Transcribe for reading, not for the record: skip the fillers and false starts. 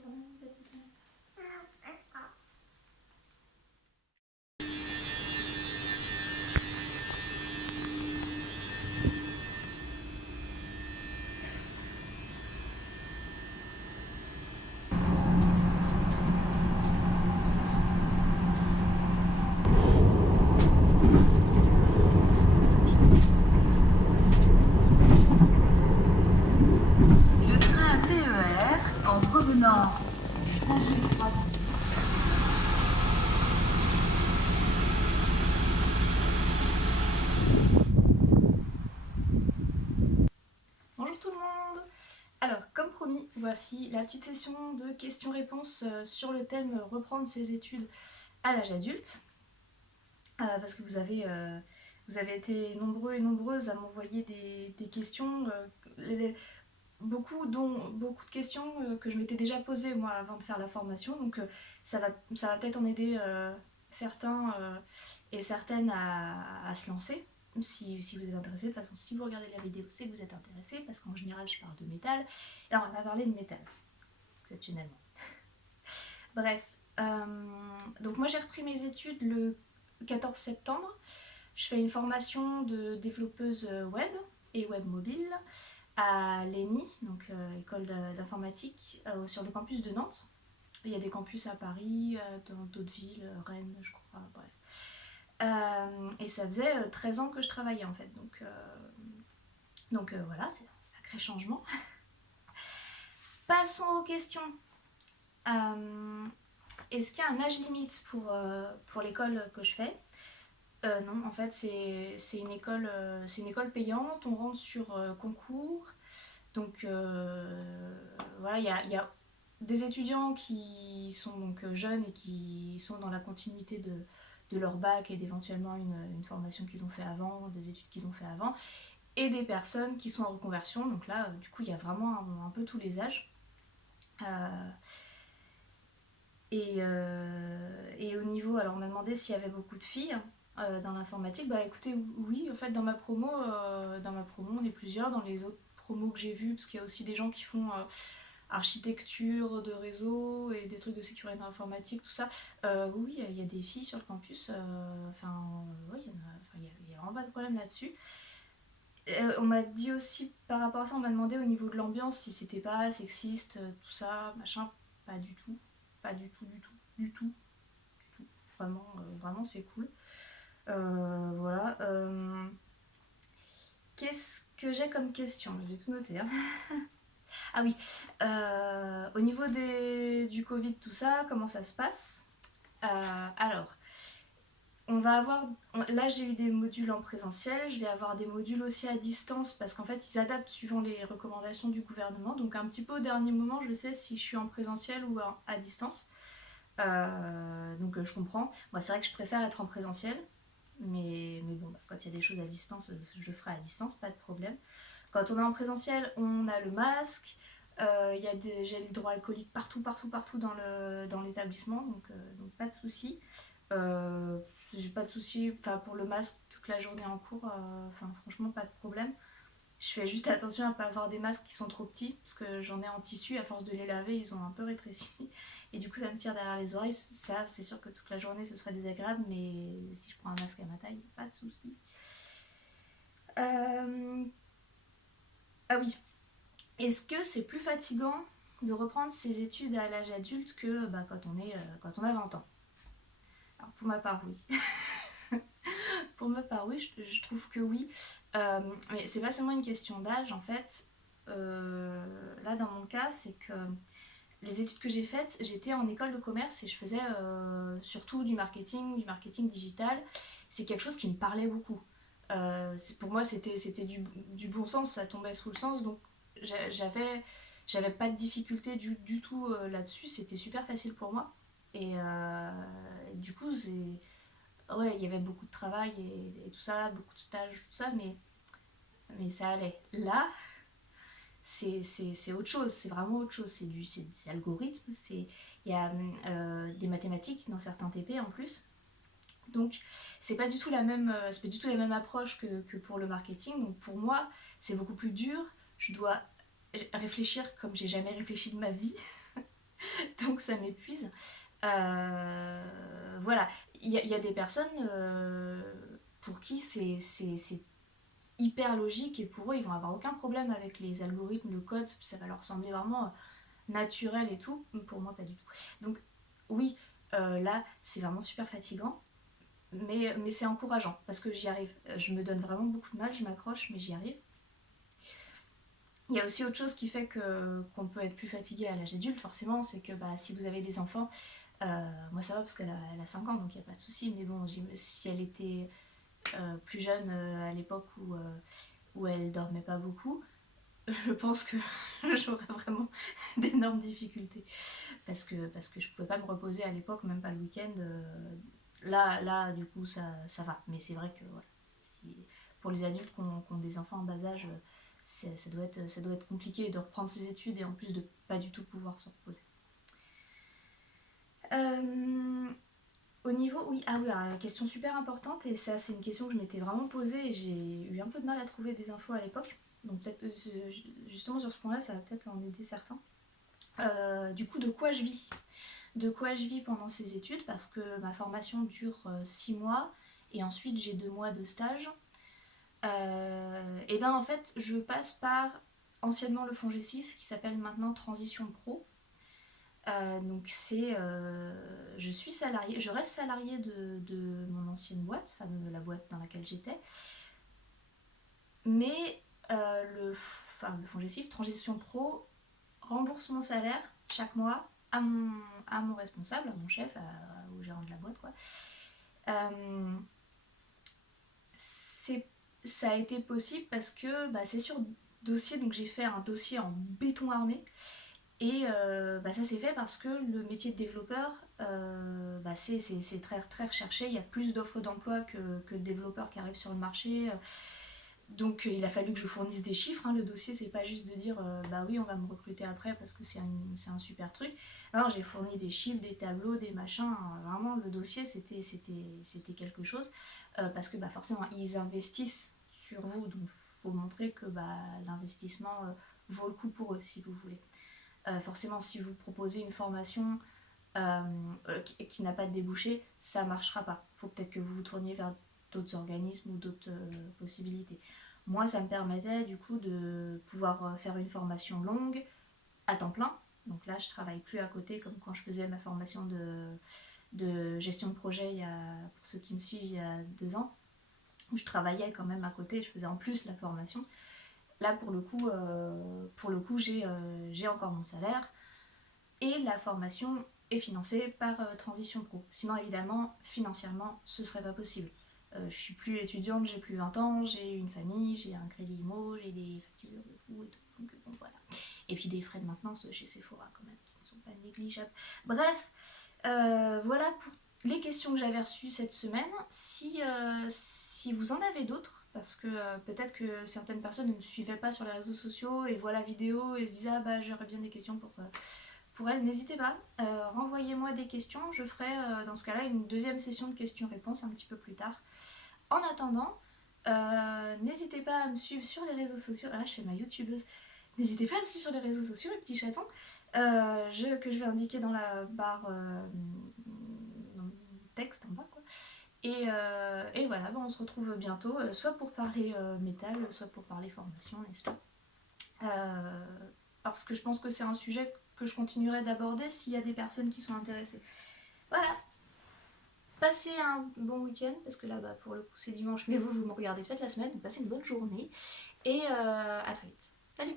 Le train TER en provenance du Saint-Gilles-Croix. Bonjour tout le monde. Alors, comme promis, voici la petite session de questions-réponses sur le thème reprendre ses études à l'âge adulte. Parce que vous avez été nombreux et nombreuses à m'envoyer des questions, beaucoup de questions que je m'étais déjà posées moi avant de faire la formation. Donc ça va peut-être en aider certains et certaines à se lancer. Si vous êtes intéressé, de toute façon, si vous regardez la vidéo, c'est que vous êtes intéressé, parce qu'en général, je parle de métal. Et alors, on va parler de métal, exceptionnellement. Bref, donc moi j'ai repris mes études le 14 septembre. Je fais une formation de développeuse web et web mobile à l'ENI, donc école d'informatique, sur le campus de Nantes. Il y a des campus à Paris, dans d'autres villes, Rennes, je crois, bref. Et ça faisait 13 ans que je travaillais en fait, donc voilà, c'est un sacré changement. Passons aux questions. Est-ce qu'il y a un âge limite pour l'école que je fais ? Non, en fait c'est une école payante, on rentre sur concours, donc voilà, il y a des étudiants qui sont donc jeunes et qui sont dans la continuité de leur bac et d'éventuellement une formation qu'ils ont fait avant, des études qu'ils ont fait avant, et des personnes qui sont en reconversion, donc là du coup il y a vraiment un peu tous les âges. Et au niveau, alors on m'a demandé s'il y avait beaucoup de filles dans l'informatique. Bah écoutez, oui, en fait dans ma promo on est plusieurs. Dans les autres promos que j'ai vues, parce qu'il y a aussi des gens qui font architecture de réseau et des trucs de sécurité informatique, tout ça. Oui, il y a des filles sur le campus. Oui, il y a vraiment pas de problème là-dessus. On m'a dit aussi par rapport à ça, on m'a demandé au niveau de l'ambiance si c'était pas sexiste, tout ça, machin. Pas du tout. Pas du tout, du tout, du tout, du tout. Vraiment c'est cool. Voilà. Qu'est-ce que j'ai comme question ? J'ai tout noté. Hein. Ah oui. Au niveau du Covid, tout ça, comment ça se passe ? Alors, on va avoir... Là, j'ai eu des modules en présentiel. Je vais avoir des modules aussi à distance parce qu'en fait, ils adaptent suivant les recommandations du gouvernement. Donc, un petit peu au dernier moment, je sais si je suis en présentiel ou à distance. Donc je comprends. Moi c'est vrai que je préfère être en présentiel, mais bon, bah, quand il y a des choses à distance, je ferai à distance, pas de problème. Quand on est en présentiel, on a le masque, il y a des gels hydroalcooliques partout dans l'établissement, donc pas de souci. J'ai pas de souci, pour le masque toute la journée en cours, franchement pas de problème. Je fais juste attention à ne pas avoir des masques qui sont trop petits, parce que j'en ai en tissu, à force de les laver, ils ont un peu rétréci. Et du coup, ça me tire derrière les oreilles. Ça, c'est sûr que toute la journée, ce serait désagréable, mais si je prends un masque à ma taille, pas de souci. Ah oui. Est-ce que c'est plus fatigant de reprendre ses études à l'âge adulte que quand on a 20 ans ? Alors, pour ma part, oui. Pour ma part, oui, je trouve que oui. Mais c'est pas seulement une question d'âge, en fait. Là, dans mon cas, c'est que les études que j'ai faites, j'étais en école de commerce et je faisais surtout du marketing digital. C'est quelque chose qui me parlait beaucoup. Pour moi, c'était du bon sens, ça tombait sous le sens, donc j'avais pas de difficulté du tout là-dessus, c'était super facile pour moi. Du coup, ouais, il y avait beaucoup de travail et tout ça, beaucoup de stages, tout ça, mais ça allait. Là, c'est autre chose, c'est vraiment autre chose, c'est des algorithmes, il y a des mathématiques dans certains TP en plus. Donc c'est pas du tout la même approche que pour le marketing. Donc pour moi, c'est beaucoup plus dur. Je dois réfléchir comme j'ai jamais réfléchi de ma vie. donc ça m'épuise. Voilà, il y a des personnes pour qui c'est hyper logique et pour eux ils vont avoir aucun problème avec les algorithmes, le code, ça va leur sembler vraiment naturel et tout. Pour moi pas du tout. Donc oui, là c'est vraiment super fatigant, mais c'est encourageant parce que j'y arrive. Je me donne vraiment beaucoup de mal, je m'accroche mais j'y arrive. Il y a aussi autre chose qui fait qu'on peut être plus fatigué à l'âge adulte, forcément, c'est que bah, si vous avez des enfants, moi ça va parce qu'elle a 5 ans donc il n'y a pas de souci, mais bon, si elle était plus jeune à l'époque où elle dormait pas beaucoup, je pense que j'aurais vraiment d'énormes difficultés parce que je pouvais pas me reposer à l'époque, même pas le week-end. Là, du coup, ça va. Mais c'est vrai que voilà, pour les adultes qui ont des enfants en bas âge, ça doit être compliqué de reprendre ses études et en plus de pas du tout pouvoir se reposer. Au niveau, oui, ah oui, alors, question super importante, et ça c'est une question que je m'étais vraiment posée et j'ai eu un peu de mal à trouver des infos à l'époque. Donc peut-être justement sur ce point-là, ça va peut-être en aider certains. Du coup, de quoi je vis? De quoi je vis pendant ces études, parce que ma formation dure 6 mois et ensuite j'ai 2 mois de stage. Et ben en fait, je passe par anciennement le FONGECIF qui s'appelle maintenant Transition Pro. Donc je suis salariée, je reste salariée de mon ancienne boîte, enfin de la boîte dans laquelle j'étais, mais le FONGECIF Transition Pro rembourse mon salaire chaque mois à mon responsable, à mon chef, au gérant de la boîte, quoi. Ça a été possible parce que bah, c'est sur dossier, donc j'ai fait un dossier en béton armé. Et bah, ça s'est fait parce que le métier de développeur, bah, c'est très, très recherché. Il y a plus d'offres d'emploi que de développeurs qui arrivent sur le marché. Donc il a fallu que je fournisse des chiffres. Hein. Le dossier, c'est pas juste de dire bah oui, on va me recruter après parce que c'est un super truc. Alors j'ai fourni des chiffres, des tableaux, des machins. Vraiment, le dossier, c'était quelque chose. Parce que bah, forcément, ils investissent sur vous. Donc il faut montrer que bah, l'investissement vaut le coup pour eux, si vous voulez. Forcément, si vous proposez une formation qui n'a pas de débouché, ça ne marchera pas. Il faut peut-être que vous vous tourniez vers d'autres organismes ou d'autres possibilités. Moi, ça me permettait du coup de pouvoir faire une formation longue à temps plein. Donc là, je travaille plus à côté comme quand je faisais ma formation de gestion de projet pour ceux qui me suivent il y a 2 ans, où je travaillais quand même à côté, je faisais en plus la formation. Là, pour le coup j'ai encore mon salaire et la formation est financée par Transition Pro. Sinon, évidemment, financièrement, ce serait pas possible. Je suis plus étudiante, j'ai plus 20 ans, j'ai une famille, j'ai un crédit IMO, j'ai des factures de fou et tout. Donc bon, voilà. Et puis des frais de maintenance chez Sephora quand même, qui ne sont pas négligeables. Bref, voilà pour les questions que j'avais reçues cette semaine. Si vous en avez d'autres, parce que peut-être que certaines personnes ne me suivaient pas sur les réseaux sociaux et voient la vidéo et se disent ah bah j'aurais bien des questions pour elles, n'hésitez pas, renvoyez-moi des questions, je ferai dans ce cas-là une deuxième session de questions-réponses un petit peu plus tard. En attendant, n'hésitez pas à me suivre sur les réseaux sociaux. Ah là je fais ma youtubeuse. N'hésitez pas à me suivre sur les réseaux sociaux, les petits chatons, que je vais indiquer dans la barre dans le texte en bas, quoi. Et voilà, on se retrouve bientôt, soit pour parler métal, soit pour parler formation, n'est-ce pas, parce que je pense que c'est un sujet que je continuerai d'aborder s'il y a des personnes qui sont intéressées. Voilà, passez un bon week-end, parce que là, bah, pour le coup, c'est dimanche, mais vous me regardez peut-être la semaine, donc passez une bonne journée, et à très vite. Salut!